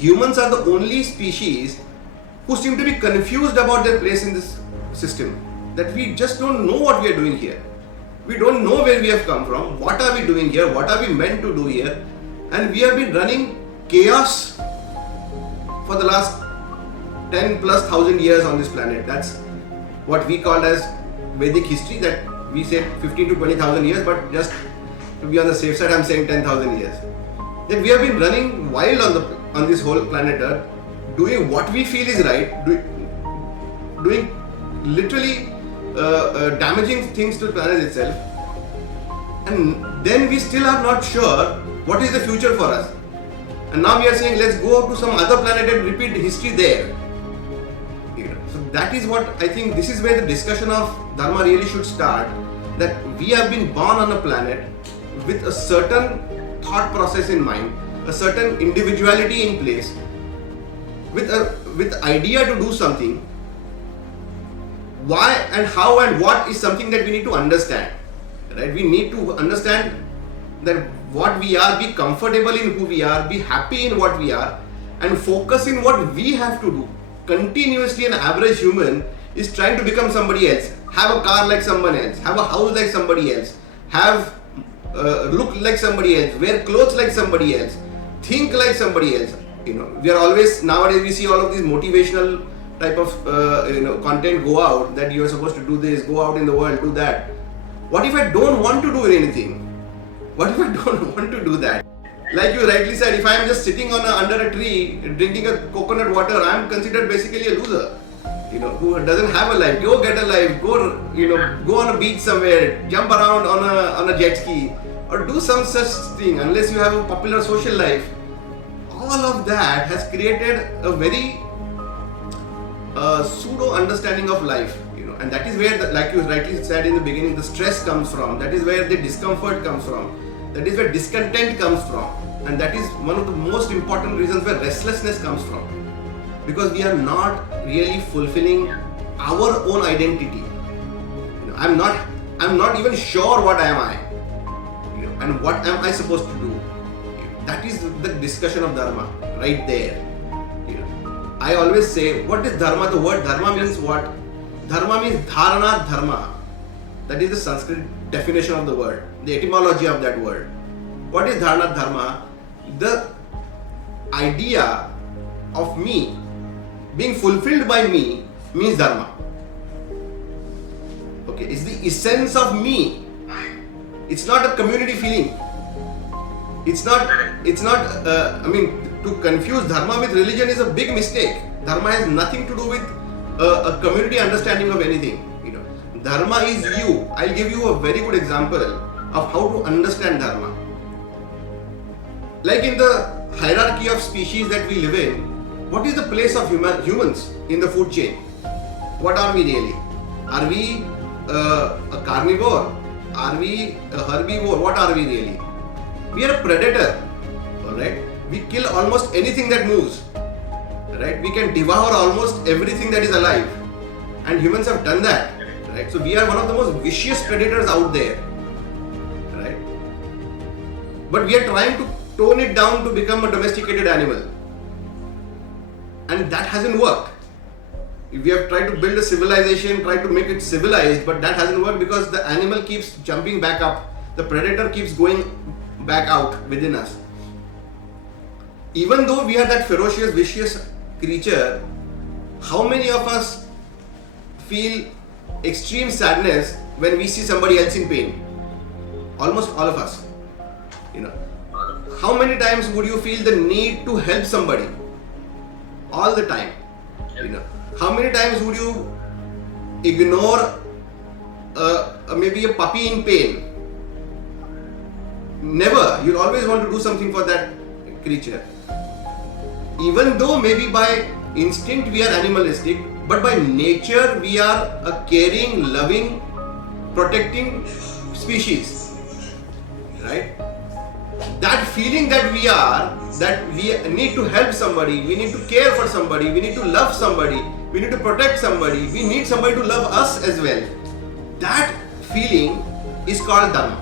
humans are the only species who seem to be confused about their place in this system. That we just don't know what we are doing here. We don't know where we have come from, what are we doing here, what are we meant to do here, and we have been running chaos for the last 10,000+ years on this planet. That's what we call as Vedic history, that we say 15 to 20,000 years, but just to be on the safe side, I'm saying 10,000 years. That we have been running wild on this whole planet Earth, doing what we feel is right, doing literally damaging things to the planet itself, and then we still are not sure what is the future for us. And now we are saying, let's go to some other planet and repeat history there. So that is what I think, this is where the discussion of Dharma really should start. That we have been born on a planet with a certain thought process in mind, a certain individuality in place, with idea to do something. Why and how and what is something that we need to understand, right? We need to understand that what we are, be comfortable in who we are, be happy in what we are, and focus in what we have to do. Continuously, an average human is trying to become somebody else, have a car like someone else, have a house like somebody else, have look like somebody else, wear clothes like somebody else, think like somebody else. We are always, nowadays we see all of these motivational type of content go out, that you are supposed to do this, go out in the world, do that. What if I don't want to do anything? What if I don't want to do that? Like you rightly said, if I am just sitting under a tree drinking a coconut water, I am considered basically a loser. Who doesn't have a life. Go get a life. Go on a beach somewhere. Jump around on a jet ski, or do some such thing. Unless you have a popular social life, all of that has created a very pseudo understanding of life. And that is where, like you rightly said in the beginning, the stress comes from. That is where the discomfort comes from. That is where discontent comes from. And that is one of the most important reasons where restlessness comes from. Because we are not really fulfilling our own identity. I'm not even sure what am I, and what am I supposed to do. That is the discussion of Dharma right there. I always say, what is Dharma? The word Dharma means what? Dharma means Dharana Dharma. That is the Sanskrit definition of the word, the etymology of that word. What is Dharana Dharma? The idea of me being fulfilled by me means Dharma. Okay, it's the essence of me. It's not a community feeling. It's not. To confuse Dharma with religion is a big mistake. Dharma has nothing to do with a community understanding of anything. Dharma is you. I'll give you a very good example of how to understand Dharma. Like in the hierarchy of species that we live in, what is the place of humans in the food chain? What are we really? Are we a carnivore? Are we a herbivore? What are we really? We are a predator, alright? We kill almost anything that moves, right? We can devour almost everything that is alive, and humans have done that, right? So we are one of the most vicious predators out there, right? But we are trying to tone it down to become a domesticated animal, and that hasn't worked. We have tried to build a civilization, tried to make it civilized, but that hasn't worked because the animal keeps jumping back up. The predator keeps going back out within us. Even though we are that ferocious, vicious creature, how many of us feel extreme sadness when we see somebody else in pain? Almost all of us. How many times would you feel the need to help somebody? All the time. How many times would you ignore maybe a puppy in pain? Never. You'll always want to do something for that creature. Even though maybe by instinct we are animalistic, but by nature we are a caring, loving, protecting species. Right? That feeling that we are, that we need to help somebody, we need to care for somebody, we need to love somebody, we need to protect somebody, we need somebody to love us as well. That feeling is called Dharma.